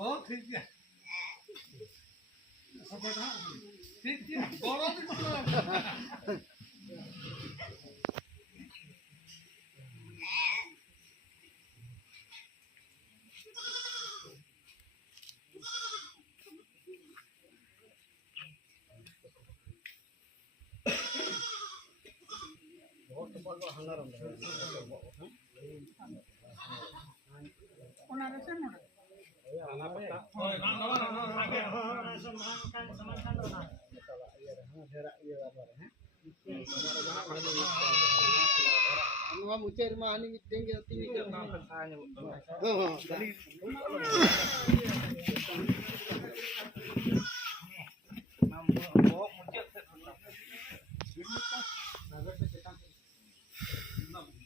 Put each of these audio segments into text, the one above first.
Oh, ठीक है। ठीक है। गौरव भी mucer mah ani miteng ya tini kan tanya.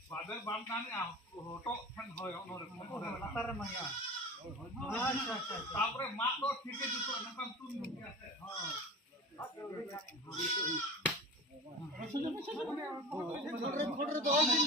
Father bam kan hoto kan hoyo no Latar mah ya. Tapre mak do ठीक है justru nangkan tun biasa. Foto to all din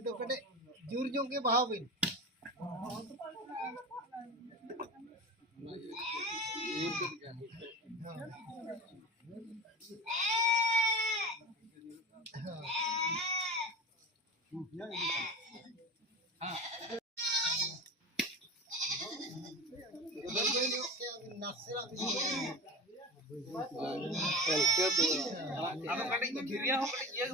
itu kene jurjung ke bahawin. Kalau kan itu diri aku kan iya